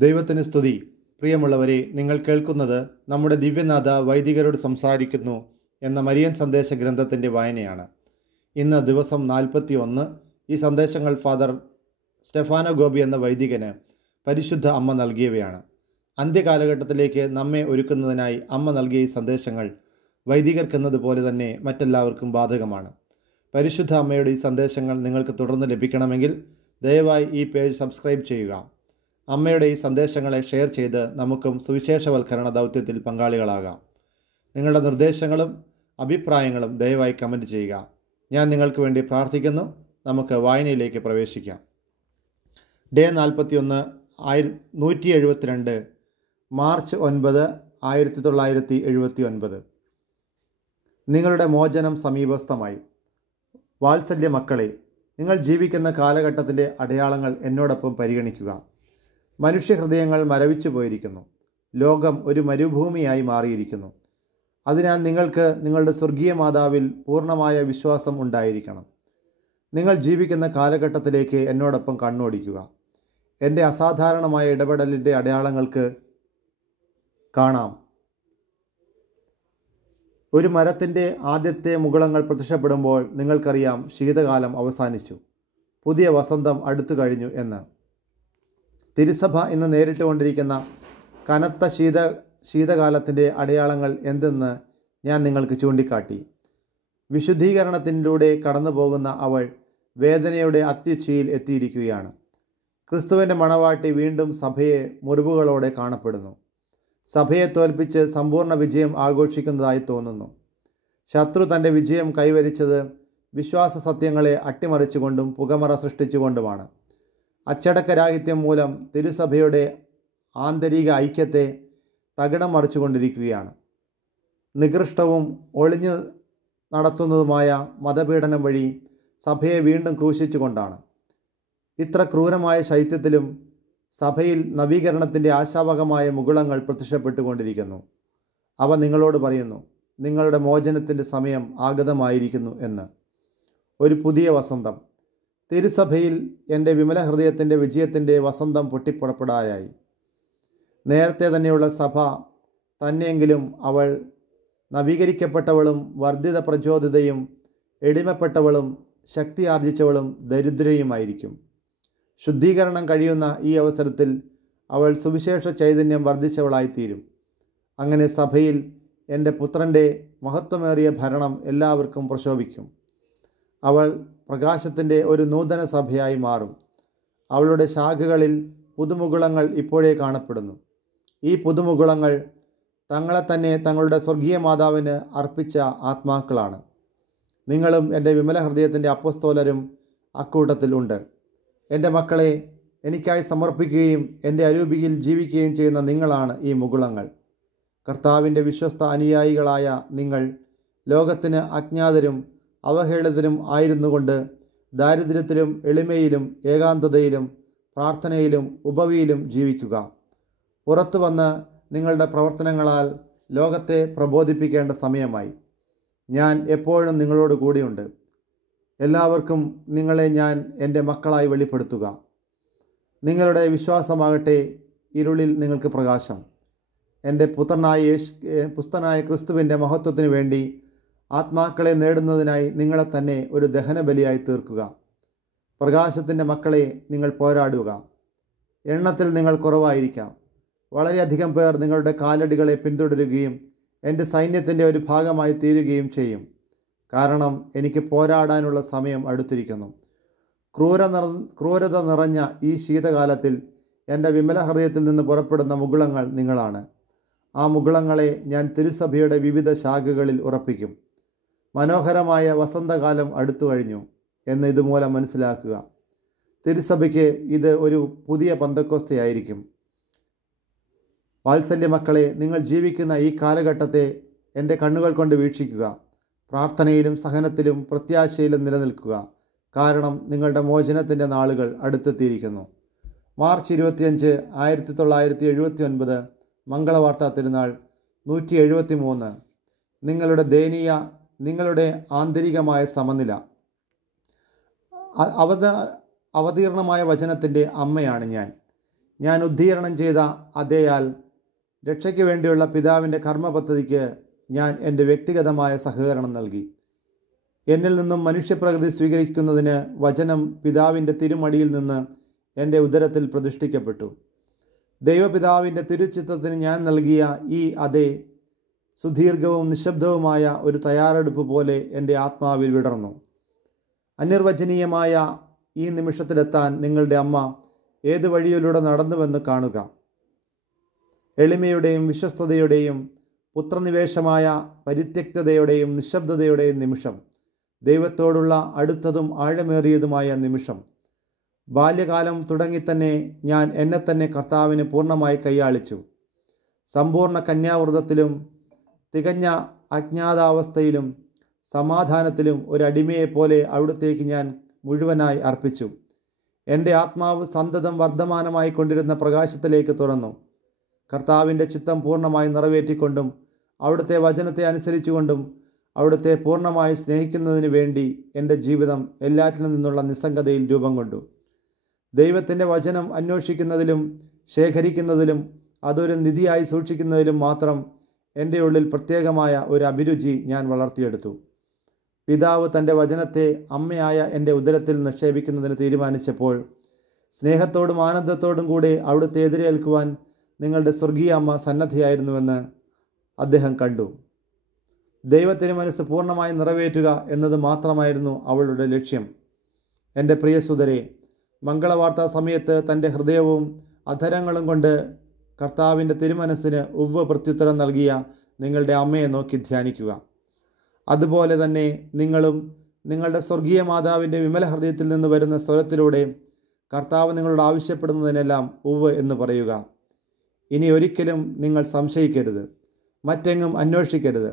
ദൈവത്തിന് സ്തുതി. പ്രിയമുള്ളവരെ, നിങ്ങൾ കേൾക്കുന്നത് നമ്മുടെ ദിവ്യനാഥ വൈദികരോട് സംസാരിക്കുന്നു എന്ന മരിയൻ സന്ദേശ ഗ്രന്ഥത്തിൻ്റെ വായനയാണ്. ഇന്ന് ദിവസം 41. ഈ സന്ദേശങ്ങൾ ഫാദർ സ്റ്റെഫാനോ ഗോപി എന്ന വൈദികന് പരിശുദ്ധ അമ്മ നൽകിയവയാണ്. അന്ത്യകാലഘട്ടത്തിലേക്ക് നമ്മെ ഒരുക്കുന്നതിനായി അമ്മ നൽകിയ ഈ സന്ദേശങ്ങൾ വൈദികർക്കെന്നതുപോലെ തന്നെ മറ്റെല്ലാവർക്കും ബാധകമാണ്. പരിശുദ്ധ അമ്മയുടെ ഈ സന്ദേശങ്ങൾ നിങ്ങൾക്ക് തുടർന്ന് ലഭിക്കണമെങ്കിൽ ദയവായി ഈ പേജ് സബ്സ്ക്രൈബ് ചെയ്യുക. അമ്മയുടെ ഈ സന്ദേശങ്ങളെ ഷെയർ ചെയ്ത് നമുക്കും സുവിശേഷവൽക്കരണ ദൗത്യത്തിൽ പങ്കാളികളാകാം. നിങ്ങളുടെ നിർദ്ദേശങ്ങളും അഭിപ്രായങ്ങളും ദയവായി കമൻറ്റ് ചെയ്യുക. ഞാൻ നിങ്ങൾക്ക് വേണ്ടി പ്രാർത്ഥിക്കുന്നു. നമുക്ക് വായനയിലേക്ക് പ്രവേശിക്കാം. Day 41 172 March 9 1979. നിങ്ങളുടെ മോചനം സമീപസ്ഥമായി. വാത്സല്യ മക്കളെ, നിങ്ങൾ ജീവിക്കുന്ന കാലഘട്ടത്തിൻ്റെ അടയാളങ്ങൾ എന്നോടൊപ്പം പരിഗണിക്കുക. മനുഷ്യഹൃദയങ്ങൾ മരവിച്ചു പോയിരിക്കുന്നു. ലോകം ഒരു മരുഭൂമിയായി മാറിയിരിക്കുന്നു. അതിനാൽ നിങ്ങൾക്ക് നിങ്ങളുടെ സ്വർഗീയ മാതാവിൽ പൂർണ്ണമായ വിശ്വാസം ഉണ്ടായിരിക്കണം. നിങ്ങൾ ജീവിക്കുന്ന കാലഘട്ടത്തിലേക്ക് എന്നോടൊപ്പം കണ്ണോടിക്കുക. എൻ്റെ അസാധാരണമായ ഇടപെടലിൻ്റെ അടയാളങ്ങൾക്ക് കാണാം. ഒരു മരത്തിൻ്റെ ആദ്യത്തെ മുകുളങ്ങൾ പ്രത്യക്ഷപ്പെടുമ്പോൾ നിങ്ങൾക്കറിയാം ശീതകാലം അവസാനിച്ചു, പുതിയ വസന്തം അടുത്തു കഴിഞ്ഞു എന്ന്. തിരുസഭ ഇന്ന് നേരിട്ടുകൊണ്ടിരിക്കുന്ന കനത്ത ശീതകാലത്തിൻ്റെ അടയാളങ്ങൾ എന്തെന്ന് ഞാൻ നിങ്ങൾക്ക് ചൂണ്ടിക്കാട്ടി. വിശുദ്ധീകരണത്തിലൂടെ കടന്നു പോകുന്ന അവൾ വേദനയുടെ അത്യുച്ചയിൽ എത്തിയിരിക്കുകയാണ്. ക്രിസ്തുവിൻ്റെ മണവാട്ടി വീണ്ടും സഭയെ മുറിവുകളോടെ കാണപ്പെടുന്നു. സഭയെ തോൽപ്പിച്ച് സമ്പൂർണ്ണ വിജയം ആഘോഷിക്കുന്നതായി തോന്നുന്നു. ശത്രു തൻ്റെ വിജയം കൈവരിച്ചത് വിശ്വാസ സത്യങ്ങളെ അട്ടിമറിച്ചുകൊണ്ടും പുകമറ സൃഷ്ടിച്ചുകൊണ്ടുമാണ്. അച്ചടക്കരാഹിത്യം മൂലം തിരുസഭയുടെ ആന്തരിക ഐക്യത്തെ തകിടം മറിച്ചുകൊണ്ടിരിക്കുകയാണ്. നികൃഷ്ടവും ഒളിഞ്ഞു നടത്തുന്നതുമായ മതപീഡനം വഴി സഭയെ വീണ്ടും ക്രൂശിച്ചുകൊണ്ടാണ്. ഇത്ര ക്രൂരമായ ശൈത്യത്തിലും സഭയിൽ നവീകരണത്തിൻ്റെ ആശാവഹമായ മുകുളങ്ങൾ പ്രത്യക്ഷപ്പെട്ടുകൊണ്ടിരിക്കുന്നു. അവ നിങ്ങളോട് പറയുന്നു, നിങ്ങളുടെ മോചനത്തിൻ്റെ സമയം ആഗതമായിരിക്കുന്നു എന്ന്. ഒരു പുതിയ വസന്തം. തിരുസഭയിൽ എൻ്റെ വിമല ഹൃദയത്തിൻ്റെ വിജയത്തിൻ്റെ വസന്തം പൊട്ടിപ്പുറപ്പെടാനായി. നേരത്തെ തന്നെയുള്ള സഭ തന്നെയെങ്കിലും അവൾ നവീകരിക്കപ്പെട്ടവളും വർദ്ധിത പ്രചോദിതയും എളിമപ്പെട്ടവളും ശക്തി ആർജിച്ചവളും ദരിദ്രയുമായിരിക്കും. ശുദ്ധീകരണം കഴിയുന്ന ഈ അവസരത്തിൽ അവൾ സുവിശേഷ ചൈതന്യം വർദ്ധിച്ചവളായിത്തീരും. അങ്ങനെ സഭയിൽ എൻ്റെ പുത്രൻ്റെ മഹത്വമേറിയ ഭരണം എല്ലാവർക്കും പ്രശോഭിക്കും. അവൾ പ്രകാശത്തിൻ്റെ ഒരു നൂതന സഭയായി മാറും. അവളുടെ ശാഖകളിൽ പുതുമുകുളങ്ങൾ ഇപ്പോഴേ കാണപ്പെടുന്നു. ഈ പുതുമുകുളങ്ങൾ തങ്ങളെ തന്നെ തങ്ങളുടെ സ്വർഗീയ മാതാവിന് അർപ്പിച്ച ആത്മാക്കളാണ്. നിങ്ങളും എൻ്റെ വിമല ഹൃദയത്തിൻ്റെ അപ്പസ്തോലരും അക്കൂട്ടത്തിൽ ഉണ്ട്. എൻ്റെ മക്കളെ, എനിക്കായി സമർപ്പിക്കുകയും എൻ്റെ അരൂപിയിൽ ജീവിക്കുകയും ചെയ്യുന്ന നിങ്ങളാണ് ഈ മുകുളങ്ങൾ. കർത്താവിൻ്റെ വിശ്വസ്ത അനുയായികളായ നിങ്ങൾ ലോകത്തിന് അജ്ഞാതരും അവഹേളിതരും ആയിരുന്നുകൊണ്ട് ദാരിദ്ര്യത്തിലും എളിമയിലും ഏകാന്തതയിലും പ്രാർത്ഥനയിലും ഉപവിയിലും ജീവിക്കുക. പുറത്തു വന്ന് നിങ്ങളുടെ പ്രവർത്തനങ്ങളാൽ ലോകത്തെ പ്രബോധിപ്പിക്കേണ്ട സമയമായി. ഞാൻ എപ്പോഴും നിങ്ങളോട് കൂടിയുണ്ട്. എല്ലാവർക്കും നിങ്ങളെ ഞാൻ എൻ്റെ മക്കളായി വെളിപ്പെടുത്തുക. നിങ്ങളുടെ വിശ്വാസമാകട്ടെ ഇരുളിൽ നിങ്ങൾക്ക് പ്രകാശം. എൻ്റെ പുസ്തനായ ക്രിസ്തുവിൻ്റെ മഹത്വത്തിനു വേണ്ടി ആത്മാക്കളെ നേടുന്നതിനായി നിങ്ങളെ തന്നെ ഒരു ദഹനബലിയായി തീർക്കുക. പ്രകാശത്തിൻ്റെ മക്കളെ, നിങ്ങൾ പോരാടുക. എണ്ണത്തിൽ നിങ്ങൾ കുറവായിരിക്കാം. വളരെയധികം പേർ നിങ്ങളുടെ കാലടികളെ പിന്തുടരുകയും എൻ്റെ സൈന്യത്തിൻ്റെ ഒരു ഭാഗമായി തീരുകയും ചെയ്യും. കാരണം എനിക്ക് പോരാടാനുള്ള സമയം അടുത്തിരിക്കുന്നു. ക്രൂരത നിറഞ്ഞ ഈ ശീതകാലത്തിൽ എൻ്റെ വിമല ഹൃദയത്തിൽ നിന്ന് പുറപ്പെടുന്ന മുകുളങ്ങൾ നിങ്ങളാണ്. ആ മുകുളങ്ങളെ ഞാൻ തിരുസഭയുടെ വിവിധ ശാഖകളിൽ ഉറപ്പിക്കും. മനോഹരമായ വസന്തകാലം അടുത്തു കഴിഞ്ഞു എന്ന് ഇതുമൂലം മനസ്സിലാക്കുക. തിരുസഭയ്ക്ക് ഇത് ഒരു പുതിയ പന്തക്കോസ്തയായിരിക്കും. വാത്സല്യ മക്കളെ, നിങ്ങൾ ജീവിക്കുന്ന ഈ കാലഘട്ടത്തെ എൻ്റെ കണ്ണുകൾ കൊണ്ട് വീക്ഷിക്കുക. പ്രാർത്ഥനയിലും സഹനത്തിലും പ്രത്യാശയിലും നിലനിൽക്കുക. കാരണം നിങ്ങളുടെ മോചനത്തിൻ്റെ നാളുകൾ അടുത്തെത്തിയിരിക്കുന്നു. മാർച്ച് 25 1979 മംഗളവാർത്താ തിരുനാൾ 173. നിങ്ങളുടെ ആന്തരികമായ സമനില. അവതീർണമായ വചനത്തിൻ്റെ അമ്മയാണ് ഞാൻ. ഞാൻ ഉദ്ധീരണം ചെയ്ത അതേയാൽ രക്ഷയ്ക്ക് വേണ്ടിയുള്ള പിതാവിൻ്റെ കർമ്മപദ്ധതിക്ക് ഞാൻ എൻ്റെ വ്യക്തിഗതമായ സഹകരണം നൽകി. എന്നിൽ നിന്നും മനുഷ്യപ്രകൃതി സ്വീകരിക്കുന്നതിന് വചനം പിതാവിൻ്റെ തിരുമടിയിൽ നിന്ന് എൻ്റെ ഉദരത്തിൽ പ്രതിഷ്ഠിക്കപ്പെട്ടു. ദൈവപിതാവിൻ്റെ തിരുച്ചിത്തത്തിന് ഞാൻ നൽകിയ ഈ അതേ സുദീർഘവും നിശബ്ദവുമായ ഒരു തയ്യാറെടുപ്പ് പോലെ എൻ്റെ ആത്മാവിൽ വിടർന്നു. അനിർവചനീയമായ ഈ നിമിഷത്തിലെത്താൻ നിങ്ങളുടെ അമ്മ ഏത് വഴിയിലൂടെ നടന്നുവെന്ന് കാണുക. എളിമയുടെയും വിശ്വസ്തതയുടെയും പുത്രനിവേശമായ പരിത്യക്തതയുടെയും നിശബ്ദതയുടെയും നിമിഷം, ദൈവത്തോടുള്ള അടുത്തതും ആഴമേറിയതുമായ നിമിഷം. ബാല്യകാലം തുടങ്ങിത്തന്നെ ഞാൻ എന്നെ തന്നെ കർത്താവിന് പൂർണ്ണമായി കൈയാളിച്ചു. സമ്പൂർണ്ണ കന്യാവ്രതത്തിലും തികഞ്ഞ അജ്ഞാതാവസ്ഥയിലും സമാധാനത്തിലും ഒരടിമയെപ്പോലെ അവിടുത്തേക്ക് ഞാൻ മുഴുവനായി അർപ്പിച്ചു. എൻ്റെ ആത്മാവ് സന്തതം വർദ്ധമാനമായി കൊണ്ടിരുന്ന പ്രകാശത്തിലേക്ക് തുറന്നു. കർത്താവിൻ്റെ ചിത്തം പൂർണ്ണമായി നിറവേറ്റിക്കൊണ്ടും അവിടുത്തെ വചനത്തെ അനുസരിച്ചുകൊണ്ടും അവിടുത്തെ പൂർണ്ണമായി സ്നേഹിക്കുന്നതിന് വേണ്ടി എൻ്റെ ജീവിതം എല്ലാറ്റിൽ നിന്നുള്ള നിസ്സംഗതയിൽ രൂപം കൊണ്ടു. ദൈവത്തിൻ്റെ വചനം അന്വേഷിക്കുന്നതിലും ശേഖരിക്കുന്നതിലും അതൊരു നിധിയായി സൂക്ഷിക്കുന്നതിലും മാത്രം എൻ്റെ ഉള്ളിൽ പ്രത്യേകമായ ഒരു അഭിരുചി ഞാൻ വളർത്തിയെടുത്തു. പിതാവ് തൻ്റെ വചനത്തെ അമ്മയായ എൻ്റെ ഉദരത്തിൽ നിക്ഷേപിക്കുന്നതിന് തീരുമാനിച്ചപ്പോൾ സ്നേഹത്തോടും ആനന്ദത്തോടും കൂടെ അവിടുത്തെ എതിരേൽക്കുവാൻ നിങ്ങളുടെ സ്വർഗീയ അമ്മ സന്നദ്ധയായിരുന്നുവെന്ന് അദ്ദേഹം കണ്ടു. ദൈവത്തിന് മനസ്സ് പൂർണ്ണമായി നിറവേറ്റുക എന്നത് മാത്രമായിരുന്നു അവളുടെ ലക്ഷ്യം. എൻ്റെ പ്രിയസുതരെ, മംഗളവാർത്താ സമയത്ത് തൻ്റെ ഹൃദയവും അധരങ്ങളും കൊണ്ട് കർത്താവിൻ്റെ തിരുമനസ്സിന് പ്രത്യുത്തരം നൽകിയ നിങ്ങളുടെ അമ്മയെ നോക്കി ധ്യാനിക്കുക. അതുപോലെ തന്നെ നിങ്ങളും നിങ്ങളുടെ സ്വർഗീയ മാതാവിൻ്റെ വിമല ഹൃദയത്തിൽ നിന്ന് വരുന്ന സ്വരത്തിലൂടെ കർത്താവ് നിങ്ങളോട് ആവശ്യപ്പെടുന്നതിനെല്ലാം എന്ന് പറയുക. ഇനി ഒരിക്കലും നിങ്ങൾ സംശയിക്കരുത്, മറ്റെങ്ങും അന്വേഷിക്കരുത്,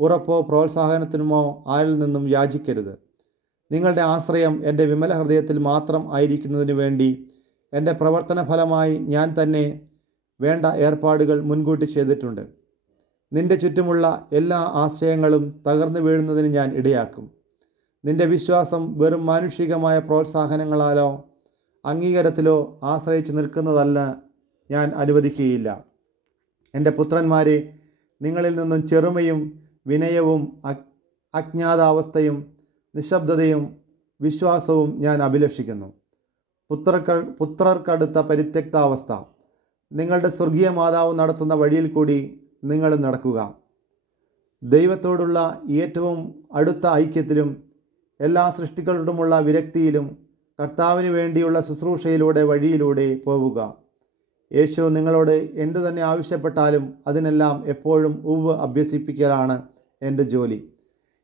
ഉറപ്പോ പ്രോത്സാഹനത്തിനുമോ ആരിൽ നിന്നും യാചിക്കരുത്. നിങ്ങളുടെ ആശ്രയം എൻ്റെ വിമല ഹൃദയത്തിൽ മാത്രം ആയിരിക്കുന്നതിന് വേണ്ടി എൻ്റെ പ്രവർത്തന ഫലമായി ഞാൻ തന്നെ വേണ്ട ഏർപ്പാടുകൾ മുൻകൂട്ടി ചെയ്തിട്ടുണ്ട്. നിൻ്റെ ചുറ്റുമുള്ള എല്ലാ ആശ്രയങ്ങളും തകർന്നു വീഴുന്നതിന് ഞാൻ ഇടയാക്കും. നിൻ്റെ വിശ്വാസം വെറും മാനുഷികമായ പ്രോത്സാഹനങ്ങളാലോ അംഗീകാരത്തിലോ ആശ്രയിച്ച് നിൽക്കുന്നതല്ല ഞാൻ അനുവദിക്കുകയില്ല. എൻ്റെ പുത്രന്മാരെ, നിങ്ങളിൽ നിന്നും ചെറുമയും വിനയവും അജ്ഞാതാവസ്ഥയും നിശബ്ദതയും വിശ്വാസവും ഞാൻ അഭിലഷിക്കുന്നു. പുത്രർക്കടുത്ത പരിത്യക്താവസ്ഥ. നിങ്ങളുടെ സ്വർഗീയ മാതാവ് നടത്തുന്ന വഴിയിൽ കൂടി നിങ്ങൾ നടക്കുക. ദൈവത്തോടുള്ള ഏറ്റവും അടുത്ത ഐക്യത്തിലും എല്ലാ സൃഷ്ടികളോടുമുള്ള വിരക്തിയിലും കർത്താവിന് വേണ്ടിയുള്ള ശുശ്രൂഷയിലൂടെ വഴിയിലൂടെ പോവുക. യേശു നിങ്ങളോട് എന്തു തന്നെ ആവശ്യപ്പെട്ടാലും അതിനെല്ലാം എപ്പോഴും അഭ്യസിപ്പിക്കലാണ് എൻ്റെ ജോലി.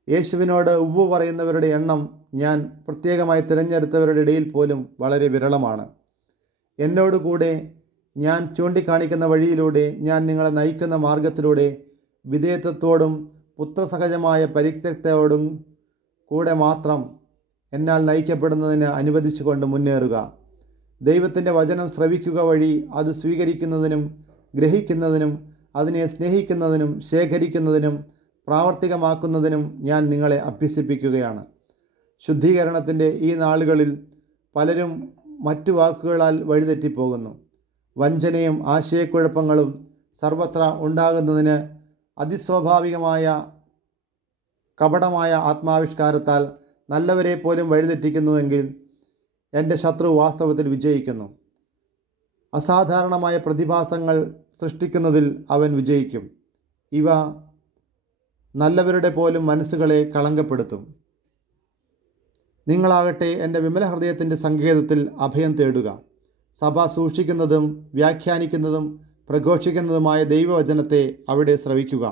യേശുവിനോട് പറയുന്നവരുടെ എണ്ണം ഞാൻ പ്രത്യേകമായി തിരഞ്ഞെടുത്തവരുടെ ഇടയിൽ പോലും വളരെ വിരളമാണ്. എന്നോടുകൂടെ ഞാൻ ചൂണ്ടിക്കാണിക്കുന്ന വഴിയിലൂടെ, ഞാൻ നിങ്ങളെ നയിക്കുന്ന മാർഗത്തിലൂടെ വിധേയത്വത്തോടും പുത്രസഹജമായ പരിത്യക്തയോടും കൂടെ മാത്രം എന്നാൽ നയിക്കപ്പെടുന്നതിന് അനുവദിച്ചുകൊണ്ട് മുന്നേറുക. ദൈവത്തിൻ്റെ വചനം ശ്രവിക്കുക വഴി അത് സ്വീകരിക്കുന്നതിനും ഗ്രഹിക്കുന്നതിനും അതിനെ സ്നേഹിക്കുന്നതിനും ശേഖരിക്കുന്നതിനും പ്രാവർത്തികമാക്കുന്നതിനും ഞാൻ നിങ്ങളെ അഭ്യസിപ്പിക്കുകയാണ്. ശുദ്ധീകരണത്തിൻ്റെ ഈ നാളുകളിൽ പലരും മറ്റു വാക്കുകളാൽ വഴിതെറ്റിപ്പോകുന്നു. വഞ്ചനയും ആശയക്കുഴപ്പങ്ങളും സർവത്ര ഉണ്ടാകുന്നതിന് അതിസ്വാഭാവികമായ കപടമായ ആത്മാവിഷ്കാരത്താൽ നല്ലവരെ പോലും വഴിതെറ്റിക്കുന്നുവെങ്കിൽ എൻ്റെ ശത്രു വാസ്തവത്തിൽ വിജയിക്കുന്നു. അസാധാരണമായ പ്രതിഭാസങ്ങൾ സൃഷ്ടിക്കുന്നതിൽ അവൻ വിജയിക്കും. ഇവ നല്ലവരുടെ പോലും മനസ്സുകളെ കളങ്കപ്പെടുത്തും. നിങ്ങളാകട്ടെ എൻ്റെ വിമല ഹൃദയത്തിൻ്റെ സങ്കേതത്തിൽ അഭയം തേടുക. സഭ സൂക്ഷിക്കുന്നതും വ്യാഖ്യാനിക്കുന്നതും പ്രഘോഷിക്കുന്നതുമായ ദൈവവചനത്തെ അവിടെ ശ്രവിക്കുക.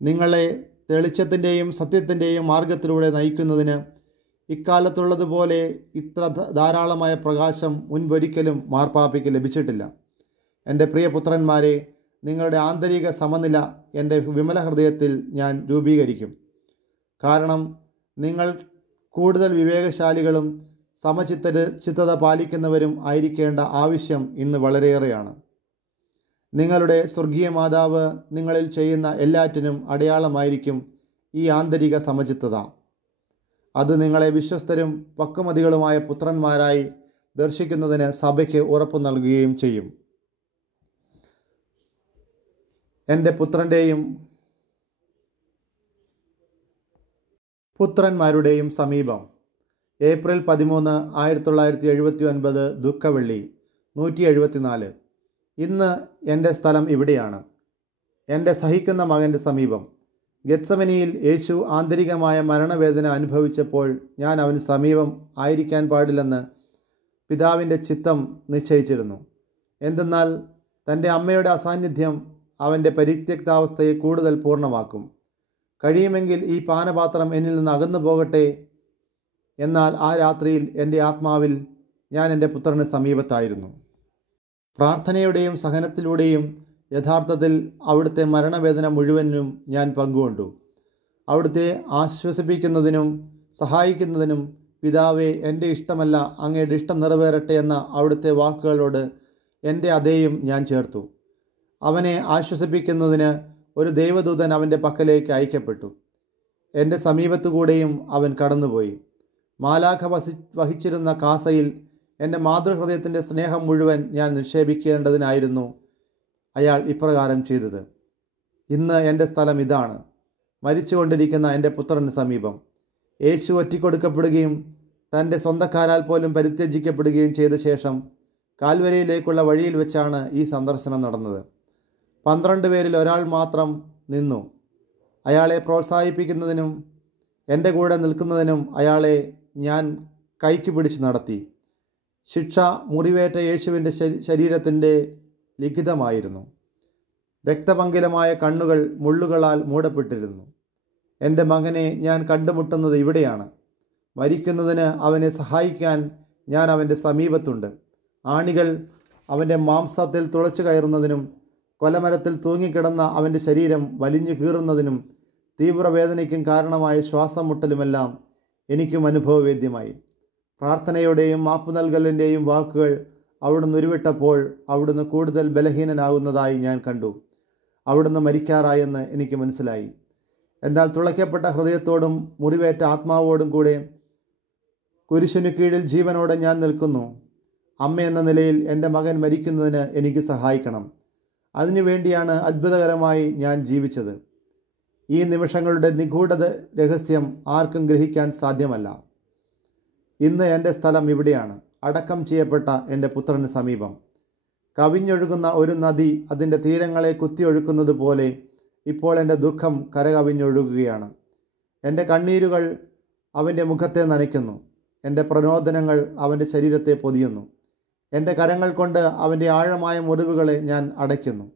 നിങ്ങളെ തെളിച്ചത്തിൻ്റെയും സത്യത്തിൻ്റെയും മാർഗത്തിലൂടെ നയിക്കുന്നതിന് ഇക്കാലത്തുള്ളതുപോലെ ഇത്ര ധാരാളമായ പ്രകാശം മുൻപൊരിക്കലും മാർപ്പാപ്പയ്ക്ക് ലഭിച്ചിട്ടില്ല. എൻ്റെ പ്രിയപുത്രന്മാരെ, നിങ്ങളുടെ ആന്തരിക സമനില എൻ്റെ വിമല ഹൃദയത്തിൽ ഞാൻ രൂപീകരിക്കും. കാരണം നിങ്ങൾ കൂടുതൽ വിവേകശാലികളും ചിത്തത പാലിക്കുന്നവരും ആയിരിക്കേണ്ട ആവശ്യം ഇന്ന് വളരെയേറെയാണ്. നിങ്ങളുടെ സ്വർഗീയ മാതാവ് നിങ്ങളിൽ ചെയ്യുന്ന എല്ലാറ്റിനും അടയാളമായിരിക്കും ഈ ആന്തരിക സമചിത്തത. അത് നിങ്ങളെ വിശ്വസ്തരും പക്വമതികളുമായ പുത്രന്മാരായി ദർശിക്കുന്നതിന് സഭയ്ക്ക് ഉറപ്പു നൽകുകയും ചെയ്യും. എൻ്റെ പുത്രന്മാരുടെയും സമീപം. ഏപ്രിൽ 13, 1979 ദുഃഖവെള്ളി, 174. ഇന്ന് എൻ്റെ സ്ഥലം ഇവിടെയാണ്. എൻ്റെ സഹിക്കുന്ന മകൻ്റെ സമീപം. ഗെത്സമനിയിൽ യേശു ആന്തരികമായ മരണവേദന അനുഭവിച്ചപ്പോൾ ഞാൻ അവന് സമീപം ആയിരിക്കാൻ പാടില്ലെന്ന് പിതാവിൻ്റെ ചിത്തം നിശ്ചയിച്ചിരുന്നു. എന്തെന്നാൽ തൻ്റെ അമ്മയുടെ അസാന്നിധ്യം അവൻ്റെ പരിത്യക്താവസ്ഥയെ കൂടുതൽ പൂർണ്ണമാക്കും. കഴിയുമെങ്കിൽ ഈ പാനപാത്രം എന്നിൽ നിന്ന് അകന്നു പോകട്ടെ. എന്നാൽ ആ രാത്രിയിൽ എൻ്റെ ആത്മാവിൽ ഞാൻ എൻ്റെ പുത്രന് സമീപത്തായിരുന്നു. പ്രാർത്ഥനയുടെയും സഹനത്തിലൂടെയും യഥാർത്ഥത്തിൽ അവിടുത്തെ മരണവേദന മുഴുവനും ഞാൻ പങ്കുകൊണ്ടു. അവിടുത്തെ ആശ്വസിപ്പിക്കുന്നതിനും സഹായിക്കുന്നതിനും പിതാവേ, എൻ്റെ ഇഷ്ടമല്ല അങ്ങയുടെ ഇഷ്ടം നിറവേറട്ടെ എന്ന അവിടുത്തെ വാക്കുകളോട് എൻ്റെ അതേയും ഞാൻ ചേർത്തു. അവനെ ആശ്വസിപ്പിക്കുന്നതിന് ഒരു ദൈവദൂതൻ അവൻ്റെ പക്കലേക്ക് അയക്കപ്പെട്ടു. എൻ്റെ സമീപത്തുകൂടെയും അവൻ കടന്നുപോയി. മാലാഖ വഹിച്ചിരുന്ന കാസയിൽ എൻ്റെ മാതൃഹൃദയത്തിൻ്റെ സ്നേഹം മുഴുവൻ ഞാൻ നിക്ഷേപിക്കേണ്ടതിനായിരുന്നു അയാൾ ഇപ്രകാരം ചെയ്തത്. ഇന്ന് എൻ്റെ സ്ഥലം ഇതാണ്, മരിച്ചുകൊണ്ടിരിക്കുന്ന എൻ്റെ പുത്രന് സമീപം. യേശു ഒറ്റിക്കൊടുക്കപ്പെടുകയും തൻ്റെ സ്വന്തക്കാരാൽ പോലും പരിത്യജിക്കപ്പെടുകയും ചെയ്ത ശേഷം കാൽവരിയിലേക്കുള്ള വഴിയിൽ വെച്ചാണ് ഈ സന്ദർശനം നടന്നത്. 12 പേരിൽ ഒരാൾ മാത്രം നിന്നു. അയാളെ പ്രോത്സാഹിപ്പിക്കുന്നതിനും എൻ്റെ കൂടെ നിൽക്കുന്നതിനും അയാളെ ഞാൻ കൈക്ക് പിടിച്ച് നടത്തി. ശിക്ഷ മുറിവേറ്റ യേശുവിൻ്റെ ശരീരത്തിൻ്റെ ലിഖിതമായിരുന്നു. രക്തപങ്കിലമായ കണ്ണുകൾ മുള്ളുകളാൽ മൂടപ്പെട്ടിരുന്നു. എൻ്റെ മകനെ ഞാൻ കണ്ടുമുട്ടുന്നത് ഇവിടെയാണ്. മരിക്കുന്നതിന് അവനെ സഹായിക്കാൻ ഞാൻ അവൻ്റെ സമീപത്തുണ്ട്. ആണികൾ അവൻ്റെ മാംസത്തിൽ തുളച്ചു കയറുന്നതിനും കൊലമരത്തിൽ തൂങ്ങിക്കിടന്ന അവൻ്റെ ശരീരം വലിഞ്ഞു കീറുന്നതിനും തീവ്രവേദനയ്ക്കും കാരണമായ ശ്വാസം മുട്ടലുമെല്ലാം എനിക്കും അനുഭവവേദ്യമായി. പ്രാർത്ഥനയുടെയും മാപ്പ് നൽകലിൻ്റെയും വാക്കുകൾ അവിടുന്ന് ഉരുവിട്ടപ്പോൾ അവിടുന്ന് കൂടുതൽ ബലഹീനനാകുന്നതായി ഞാൻ കണ്ടു. അവിടുന്ന് മരിക്കാറായെന്ന് എനിക്ക് മനസ്സിലായി. എന്നാൽ തുളയ്ക്കപ്പെട്ട ഹൃദയത്തോടും മുറിവേറ്റ ആത്മാവോടും കൂടെ കുരിശിനു കീഴിൽ ജീവനോടെ ഞാൻ നിൽക്കുന്നു. അമ്മ എന്ന നിലയിൽ എൻ്റെ മകൻ മരിക്കുന്നതിന് എനിക്ക് സഹായിക്കണം. അതിനുവേണ്ടിയാണ് അത്ഭുതകരമായി ഞാൻ ജീവിച്ചത്. ഈ നിമിഷങ്ങളുടെ നിഗൂഢ രഹസ്യം ആർക്കും ഗ്രഹിക്കാൻ സാധ്യമല്ല. ഇന്ന് എൻ്റെ സ്ഥലം ഇവിടെയാണ്, അടക്കം ചെയ്യപ്പെട്ട എൻ്റെ പുത്രന് സമീപം. കവിഞ്ഞൊഴുകുന്ന ഒരു നദി അതിൻ്റെ തീരങ്ങളെ കുത്തിയൊഴുക്കുന്നത് പോലെ ഇപ്പോൾ എൻ്റെ ദുഃഖം കരകവിഞ്ഞൊഴുകുകയാണ്. എൻ്റെ കണ്ണീരുകൾ അവൻ്റെ മുഖത്തെ നനയ്ക്കുന്നു. എൻ്റെ പ്രരോദനങ്ങൾ അവൻ്റെ ശരീരത്തെ പൊതിയുന്നു. എൻ്റെ കരങ്ങൾ കൊണ്ട് അവൻ്റെ ആഴമായ മുറിവുകളെ ഞാൻ അടയ്ക്കുന്നു.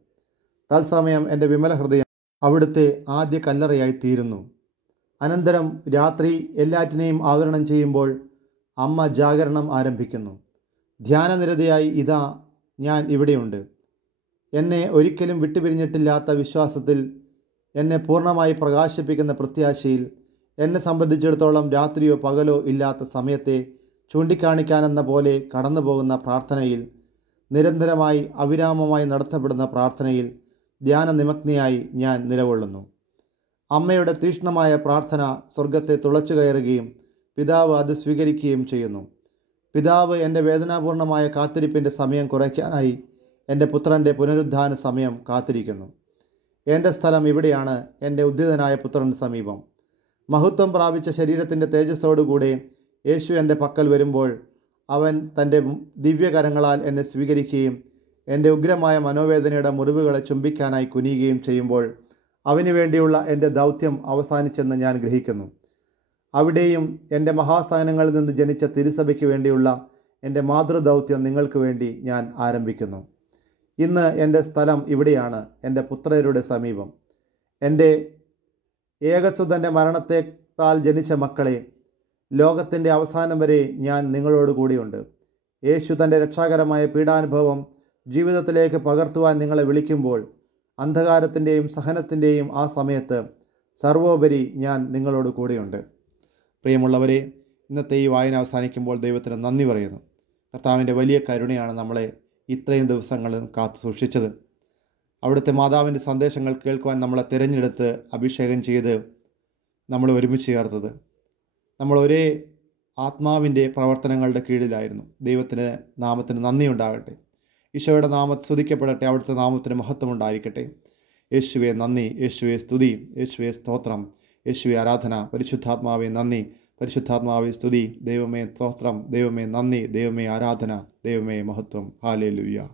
തത്സമയം എൻ്റെ വിമല ഹൃദയം അവിടുത്തെ ആദ്യ കല്ലറയായി തീരുന്നു. അനന്തരം രാത്രി എല്ലാറ്റിനെയും ആവരണം ചെയ്യുമ്പോൾ അമ്മ ജാഗരണം ആരംഭിക്കുന്നു. ധ്യാനനിരതയായി ഇതാ ഞാൻ ഇവിടെയുണ്ട്. എന്നെ ഒരിക്കലും വിട്ടുപിരിഞ്ഞിട്ടില്ലാത്ത വിശ്വാസത്തിൽ, എന്നെ പൂർണ്ണമായി പ്രകാശിപ്പിക്കുന്ന പ്രത്യാശയിൽ, എന്നെ സംബന്ധിച്ചിടത്തോളം രാത്രിയോ പകലോ ഇല്ലാത്ത സമയത്തെ ചൂണ്ടിക്കാണിക്കാനെന്ന പോലെ കടന്നു പോകുന്ന പ്രാർത്ഥനയിൽ, നിരന്തരമായി അവിരാമമായി നടത്തപ്പെടുന്ന പ്രാർത്ഥനയിൽ ധ്യാനനിമഗ്നയായി ഞാൻ നിലകൊള്ളുന്നു. അമ്മയുടെ തീക്ഷ്ണമായ പ്രാർത്ഥന സ്വർഗത്തെ തുളച്ചു കയറുകയും പിതാവ് അത് സ്വീകരിക്കുകയും ചെയ്യുന്നു. പിതാവ് എൻ്റെ വേദനാപൂർണമായ കാത്തിരിപ്പിൻ്റെ സമയം കുറയ്ക്കാനായി എൻ്റെ പുത്രൻ്റെ പുനരുദ്ധാന സമയം കാത്തിരിക്കുന്നു. എൻ്റെ സ്ഥലം ഇവിടെയാണ്, എൻ്റെ ഉദ്ധിതനായ പുത്രന് സമീപം. മഹത്വം പ്രാപിച്ച ശരീരത്തിൻ്റെ തേജസ്സോടുകൂടെ യേശു എൻ്റെ പക്കൽ വരുമ്പോൾ അവൻ തൻ്റെ ദിവ്യകരങ്ങളാൽ എന്നെ സ്വീകരിക്കുകയും എൻ്റെ ഉഗ്രമായ മനോവേദനയുടെ മുറിവുകളെ ചുംബിക്കാനായി കുനിയുകയും ചെയ്യുമ്പോൾ അവന് വേണ്ടിയുള്ള എൻ്റെ ദൗത്യം അവസാനിച്ചെന്ന് ഞാൻ ഗ്രഹിക്കുന്നു. അവിടെയും എൻ്റെ മഹാസ്ഥാനങ്ങളിൽ നിന്ന് ജനിച്ച തിരുസഭയ്ക്ക് വേണ്ടിയുള്ള എൻ്റെ മാതൃദൗത്യം നിങ്ങൾക്ക് വേണ്ടി ഞാൻ ആരംഭിക്കുന്നു. ഇന്ന് എൻ്റെ സ്ഥലം ഇവിടെയാണ്, എൻ്റെ പുത്രരുടെ സമീപം. എൻ്റെ ഏകസുതൻ്റെ മരണത്താൽ ജനിച്ച മക്കളെ, ലോകത്തിൻ്റെ അവസാനം വരെ ഞാൻ നിങ്ങളോട് കൂടിയുണ്ട്. യേശു തൻ്റെ രക്ഷാകരമായ പീഡാനുഭവം ജീവിതത്തിലേക്ക് പകർത്തുവാൻ നിങ്ങളെ വിളിക്കുമ്പോൾ അന്ധകാരത്തിൻ്റെയും സഹനത്തിൻ്റെയും ആ സമയത്ത് സർവോപരി ഞാൻ നിങ്ങളോട് കൂടെയുണ്ട്. പ്രിയമുള്ളവരെ, ഇന്നത്തെ ഈ വായന അവസാനിക്കുമ്പോൾ ദൈവത്തിന് നന്ദി പറയുന്നു. കർത്താവിൻ്റെ വലിയ കരുണയാണ് നമ്മളെ ഇത്രയും ദിവസങ്ങളും കാത്തു സൂക്ഷിച്ചത്. അവിടുത്തെ മാതാവിൻ്റെ സന്ദേശങ്ങൾ കേൾക്കുവാൻ നമ്മളെ തിരഞ്ഞെടുത്ത് അഭിഷേകം ചെയ്ത് നമ്മൾ ഒരുമിച്ച് ചേർത്തത്. നമ്മൾ ഒരേ ആത്മാവിൻ്റെ പ്രവർത്തനങ്ങളുടെ കീഴിലായിരുന്നു. ദൈവത്തിന് നാമത്തിന് നന്ദിയുണ്ടാകട്ടെ. ഈശോയുടെ സ്തുതിക്കപ്പെടട്ടെ. അവിടുത്തെ നാമത്തിന് മഹത്വം ഉണ്ടായിരിക്കട്ടെ. യേശുവെ നന്ദി, യേശുവെ സ്തുതി, യേശുവെ സ്തോത്രം, യേശുവെ ആരാധന. പരിശുദ്ധാത്മാവെ നന്ദി, പരിശുദ്ധാത്മാവെ സ്തുതി. ദൈവമേ സ്തോത്രം, ദൈവമേ നന്ദി, ദൈവമേ ആരാധന, ദൈവമേ മഹത്വം. ഹല്ലേലൂയ.